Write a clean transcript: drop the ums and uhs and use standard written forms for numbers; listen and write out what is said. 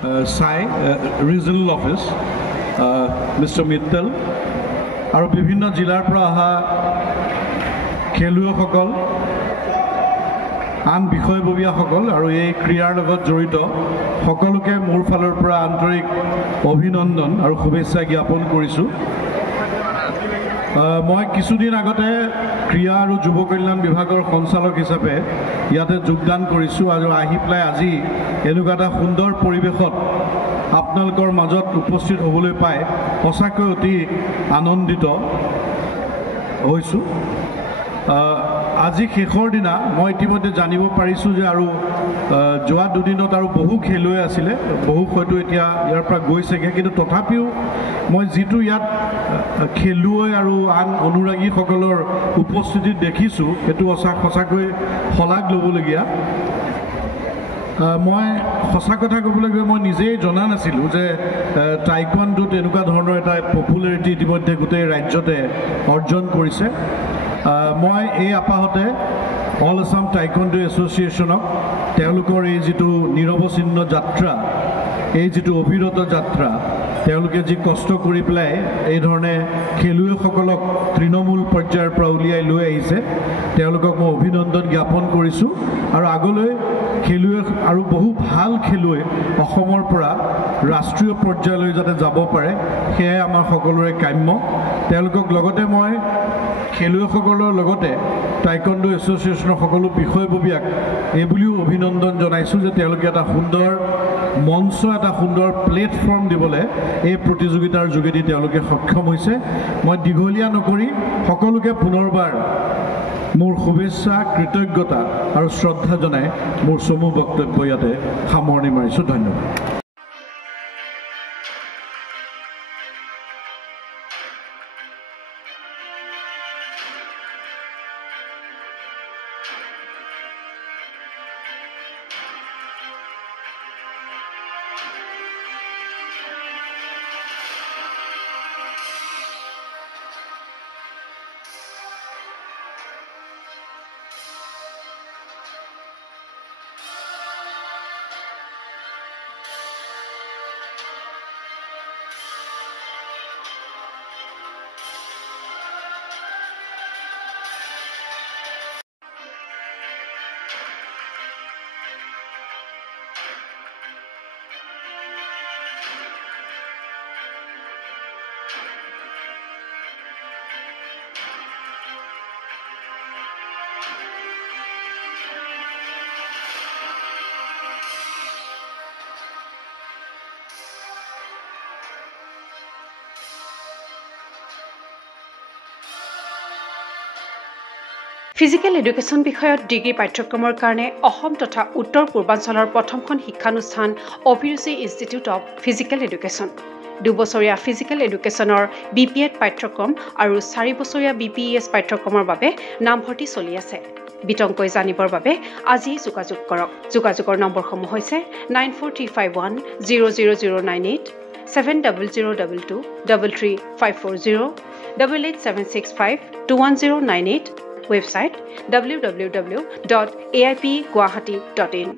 Sai, Regional Office, Mr. Mittal, আৰু বিভিন্ন জিলাৰ পৰা অহা খেলুৱৈসকল, আন বিষয়ববীয়াসকল আৰু এই ক্ৰীড়াৰ লগত জড়িত সকলোকে মোৰ ফালৰ পৰা আন্তৰিক অভিনন্দন আৰু শুভেচ্ছা জ্ঞাপন কৰিছোঁ। মই কিছুদিন আগতে ক্ৰীড়া আৰু যুৱ কল্যাণ বিভাগৰ সঞ্চালক হিচাপে ইয়াতে যোগদান কৰিছোঁ আৰু আহি পেলাই আজি এনেকুৱা এটা সুন্দৰ পৰিৱেশত আপোনালোকৰ মাজত উপস্থিত হ'বলৈ পাই সঁচাকৈ অতি আনন্দিত হৈছোঁ। আজি শেষৰ দিনা মই ইতিমধ্যে জানিব পাৰিছোঁ যে আৰু যোৱা দুদিনত আৰু বহু খেলুৱৈ আছিলে, বহু হয়তো এতিয়া ইয়াৰ পৰা গৈছেগৈ, কিন্তু তথাপিও মই যিটো ইয়াত খেলুৱৈ আৰু আন অনুৰাগীসকলৰ উপস্থিতিত দেখিছোঁ সেইটো সঁচাকৈ শলাগ ল'বলগীয়া। মই সঁচা কথা ক'বলৈ গৈ মই নিজেই জনা নাছিলোঁ যে টাইকোৱাণ্ডোত এনেকুৱা ধৰণৰ এটা পপুলাৰিটি ইতিমধ্যে গোটেই ৰাজ্যতে অৰ্জন কৰিছে। মই এই আপাহতে অল আছাম টাইকোৱাণ্ডো এছ'চিয়েশ্যনক তেওঁলোকৰ এই যিটো নিৰৱচ্ছিন্ন যাত্ৰা, এই যিটো অবিৰত যাত্ৰা, তেওঁলোকে যি কষ্ট কৰি পেলাই এই ধৰণে খেলুৱৈসকলক তৃণমূল পৰ্যায়ৰ পৰা উলিয়াই লৈ আহিছে, তেওঁলোকক মই অভিনন্দন জ্ঞাপন কৰিছোঁ। আৰু আগলৈ খেলুৱৈ আৰু বহু ভাল খেলুৱৈ অসমৰ পৰা ৰাষ্ট্ৰীয় পৰ্যায়লৈ যাতে যাব পাৰে সেয়াই আমাৰ সকলোৰে কাম্য। তেওঁলোকক লগতে মই খেলুৱৈসকলৰ লগতে টাইকোৱাণ্ডো এছ'চিয়েশ্যনৰ সকলো বিষয়ববীয়াক এই বুলিও অভিনন্দন জনাইছোঁ যে তেওঁলোকে এটা সুন্দৰ মঞ্চ, এটা সুন্দৰ প্লেটফৰ্ম দিবলৈ এই প্ৰতিযোগিতাৰ যোগেদি তেওঁলোকে সক্ষম হৈছে। মই দীঘলীয়া নকৰি সকলোকে পুনৰবাৰ মোৰ শুভেচ্ছা, কৃতজ্ঞতা আৰু শ্ৰদ্ধা জনাই মোৰ চমু বক্তব্য ইয়াতে সামৰণি মাৰিছোঁ। ধন্যবাদ। ফিজিকেল এডুকেশ্যন বিষয়ত ডিগ্ৰী পাঠ্যক্ৰমৰ কাৰণে অসম তথা উত্তৰ পূৰ্বাঞ্চলৰ প্ৰথমখন শিক্ষানুষ্ঠান অভিৰুচি ইনষ্টিটিউট অৱ ফিজিকেল এডুকেশ্যন। 2 বছৰীয়া ফিজিকেল এডুকেশ্যনৰ BPEd পাঠ্যক্ৰম আৰু 4 বছৰীয়া BPES পাঠ্যক্ৰমৰ বাবে নামভৰ্তি চলি আছে। বিতংকৈ জানিবৰ বাবে আজি যোগাযোগ কৰক। যোগাযোগৰ নম্বৰসমূহ হৈছে 9435100098, 700222 33540, 88765210998, website www.aipguwahati.in